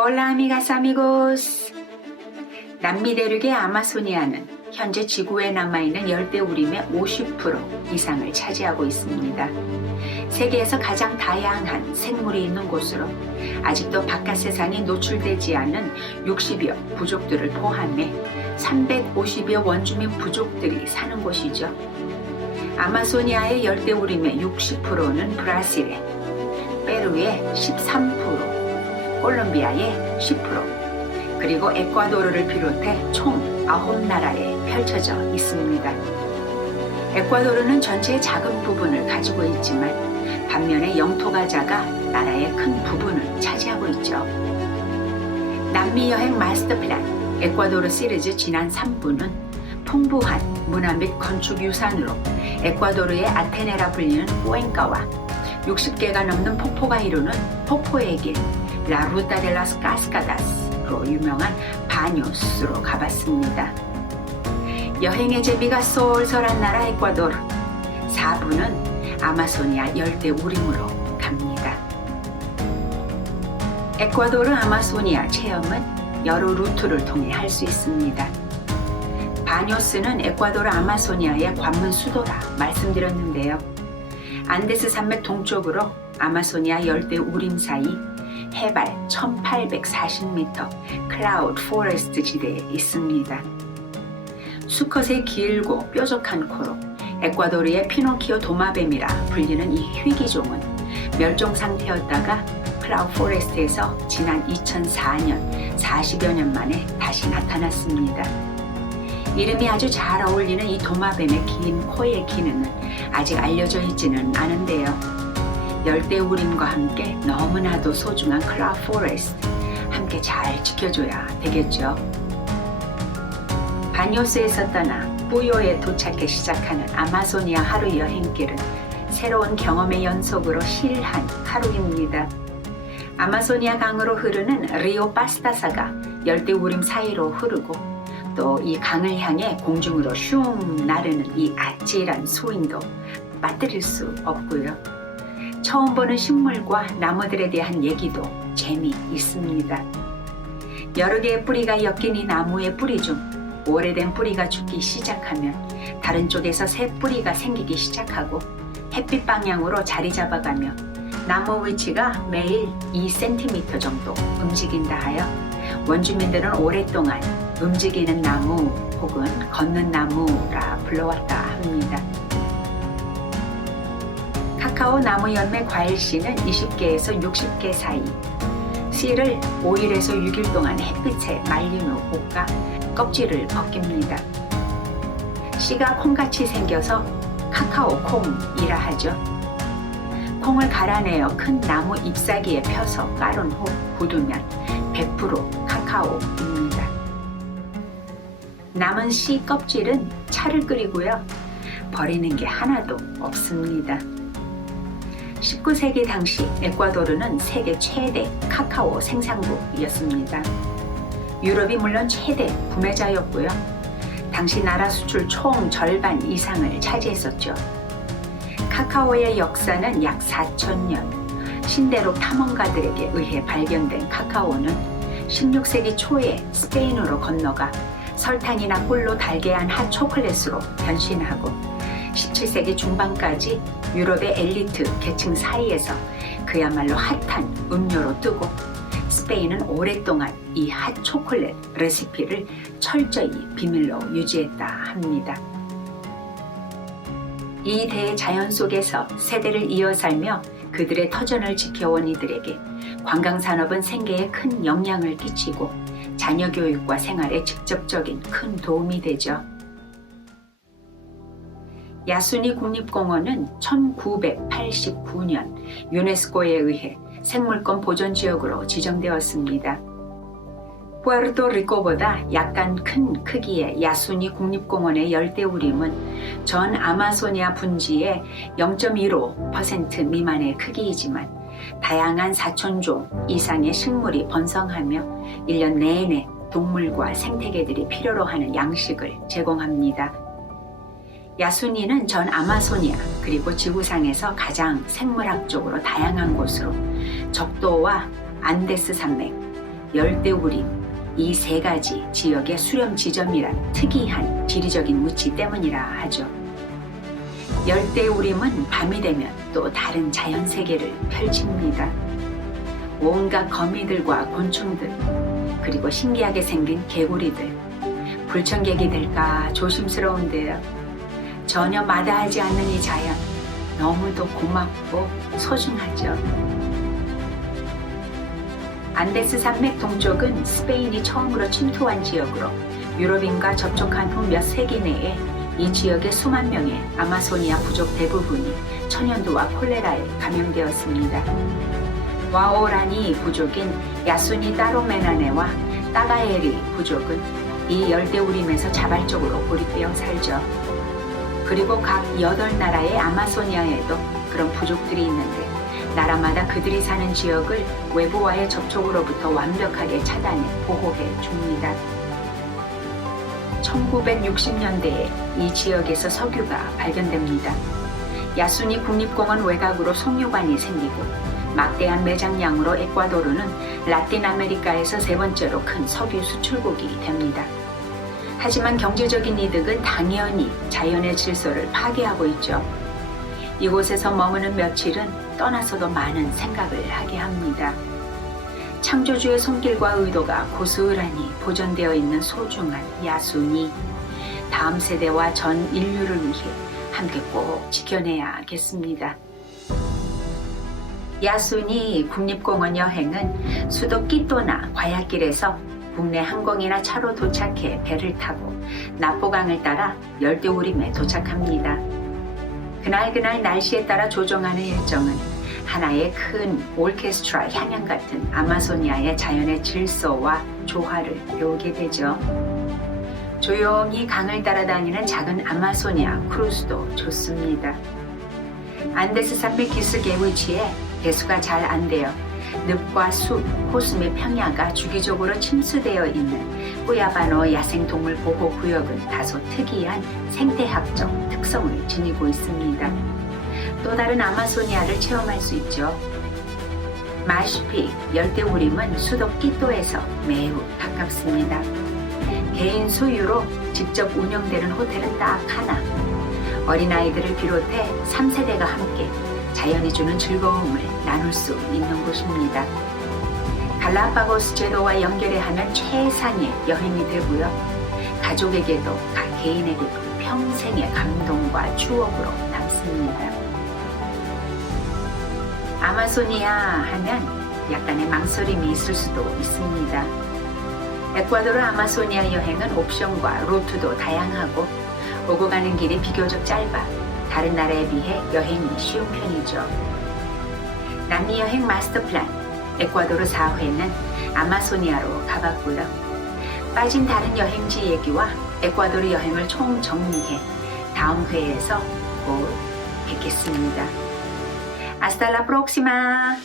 Hola amigas amigos. 남미 대륙의 아마소니아는 현재 지구에 남아있는 열대우림의 50% 이상을 차지하고 있습니다. 세계에서 가장 다양한 생물이 있는 곳으로 아직도 바깥 세상에 노출되지 않은 60여 부족들을 포함해 350여 원주민 부족들이 사는 곳이죠. 아마소니아의 열대우림의 60%는 브라질에, 페루의 13%, 콜롬비아의 10%, 그리고 에콰도르를 비롯해 총 9나라에 펼쳐져 있습니다. 에콰도르는 전체의 작은 부분을 가지고 있지만 반면에 영토가 작아 나라의 큰 부분을 차지하고 있죠. 남미 여행 마스터 플랜 에콰도르 시리즈 지난 3부는 풍부한 문화 및 건축 유산으로 에콰도르의 아테네라 불리는 꾸엔카와 60개가 넘는 폭포가 이루는 폭포의 길 라 루타 데 라스 카스카다스로 유명한 바뇨스로 가봤습니다. 여행의 재미가 쏠쏠한 나라 에콰도르 4부는 아마소니아 열대우림으로 갑니다. 에콰도르 아마소니아 체험은 여러 루트를 통해 할 수 있습니다. 바뇨스는 에콰도르 아마소니아의 관문 수도라 말씀드렸는데요. 안데스 산맥 동쪽으로 아마소니아 열대우림 사이 해발 1840m 클라우드 포레스트 지대에 있습니다. 수컷의 길고 뾰족한 코로 에콰도르의 피노키오 도마뱀이라 불리는 이 희귀종은 멸종 상태였다가 클라우드 포레스트에서 지난 2004년 40여 년 만에 다시 나타났습니다. 이름이 아주 잘 어울리는 이 도마뱀의 긴 코의 기능은 아직 알려져 있지는 않은데요. 열대우림과 함께 너무나도 소중한 클라우드 포레스트 함께 잘 지켜줘야 되겠죠. 바뇨스에서 떠나 뿌요에 도착해 시작하는 아마소니아 하루 여행길은 새로운 경험의 연속으로 실한 하루입니다. 아마소니아 강으로 흐르는 리오 파스타사가 열대우림 사이로 흐르고 또 이 강을 향해 공중으로 슝 나르는 이 아찔한 소인도 빠뜨릴 수 없고요. 처음 보는 식물과 나무들에 대한 얘기도 재미있습니다. 여러 개의 뿌리가 엮인 이 나무의 뿌리 중 오래된 뿌리가 죽기 시작하면 다른 쪽에서 새 뿌리가 생기기 시작하고 햇빛 방향으로 자리 잡아가며 나무 위치가 매일 2cm 정도 움직인다 하여 원주민들은 오랫동안 움직이는 나무 혹은 걷는 나무라 불러왔다 합니다. 카카오 나무 열매 과일 씨는 20개에서 60개 사이, 씨를 5일에서 6일 동안 햇빛에 말린 후 볶아 껍질을 벗깁니다. 씨가 콩같이 생겨서 카카오 콩이라 하죠. 콩을 갈아내어 큰 나무 잎사귀에 펴서 깔은 후 굳으면 100% 카카오입니다. 남은 씨 껍질은 차를 끓이고요. 버리는 게 하나도 없습니다. 19세기 당시 에콰도르는 세계 최대 카카오 생산국이었습니다. 유럽이 물론 최대 구매자였고요. 당시 나라 수출 총 절반 이상을 차지했었죠. 카카오의 역사는 약 4,000년. 신대륙 탐험가들에게 의해 발견된 카카오는 16세기 초에 스페인으로 건너가 설탕이나 꿀로 달게 한 핫 초콜릿으로 변신하고 17세기 중반까지 유럽의 엘리트 계층 사이에서 그야말로 핫한 음료로 뜨고 스페인은 오랫동안 이 핫 초콜릿 레시피를 철저히 비밀로 유지했다 합니다. 이 대자연 속에서 세대를 이어 살며 그들의 터전을 지켜온 이들에게 관광산업은 생계에 큰 영향을 끼치고 자녀 교육과 생활에 직접적인 큰 도움이 되죠. 야수니 국립공원은 1989년 유네스코에 의해 생물권 보존지역으로 지정되었습니다. 푸에르토리코보다 약간 큰 크기의 야수니 국립공원의 열대우림은 전 아마소니아 분지의 0.15% 미만의 크기이지만 다양한 4,000종 이상의 식물이 번성하며 1년 내내 동물과 생태계들이 필요로 하는 양식을 제공합니다. 야수니는 전 아마소니아 그리고 지구상에서 가장 생물학적으로 다양한 곳으로 적도와 안데스 산맥, 열대우림, 이 세 가지 지역의 수렴 지점이란 특이한 지리적인 위치 때문이라 하죠. 열대우림은 밤이 되면 또 다른 자연 세계를 펼칩니다. 온갖 거미들과 곤충들, 그리고 신기하게 생긴 개구리들. 불청객이 될까 조심스러운데요. 전혀 마다하지 않는 이 자연, 너무도 고맙고 소중하죠. 안데스 산맥 동쪽은 스페인이 처음으로 침투한 지역으로 유럽인과 접촉한 후 몇 세기 내에 이 지역의 수만 명의 아마소니아 부족 대부분이 천연두와 콜레라에 감염되었습니다. 와오라니 부족인 야수니 따로메나네와 따가에리 부족은 이 열대우림에서 자발적으로 고립되어 살죠. 그리고 각 8나라의 아마소니아에도 그런 부족들이 있는데 나라마다 그들이 사는 지역을 외부와의 접촉으로부터 완벽하게 차단해 보호해 줍니다. 1960년대에 이 지역에서 석유가 발견됩니다. 야수니 국립공원 외곽으로 석유관이 생기고 막대한 매장량으로 에콰도르는 라틴 아메리카에서 세 번째로 큰 석유 수출국이 됩니다. 하지만 경제적인 이득은 당연히 자연의 질서를 파괴하고 있죠. 이곳에서 머무는 며칠은 떠나서도 많은 생각을 하게 합니다. 창조주의 손길과 의도가 고스란히 보존되어 있는 소중한 야수니, 다음 세대와 전 인류를 위해 함께 꼭 지켜내야겠습니다. 야수니 국립공원 여행은 수도 끼또나 과야길에서 국내 항공이나 차로 도착해 배를 타고 나포강을 따라 열대우림에 도착합니다. 그날 날씨에 따라 조정하는 일정은 하나의 큰 오케스트라 향연 같은 아마소니아의 자연의 질서와 조화를 배우게 되죠. 조용히 강을 따라다니는 작은 아마소니아 크루즈도 좋습니다. 안데스 산맥 기슭에 위치해 배수가 잘 안 되어 늪과 숲, 호수의 평야가 주기적으로 침수되어 있는 뿌야바노 야생동물보호구역은 다소 특이한 생태학적 특성을 지니고 있습니다. 또 다른 아마소니아를 체험할 수 있죠. 마슈픽 열대우림은 수도 끼또에서 매우 가깝습니다. 개인 소유로 직접 운영되는 호텔은 딱 하나. 어린아이들을 비롯해 3세대가 함께 자연이 주는 즐거움을 나눌 수 있는 곳입니다. 갈라파고스 제도와 연결해 하면 최상의 여행이 되고요. 가족에게도 각 개인에게도 평생의 감동과 추억으로 남습니다. 아마소니아 하면 약간의 망설임이 있을 수도 있습니다. 에콰도르 아마소니아 여행은 옵션과 루트도 다양하고 오고 가는 길이 비교적 짧아 다른 나라에 비해 여행이 쉬운 편이죠. 남미 여행 마스터 플랜 에콰도르 4회는 아마소니아로 가봤고요. 빠진 다른 여행지 얘기와 에콰도르 여행을 총 정리해 다음 회에서 꼭 뵙겠습니다. Hasta la próxima!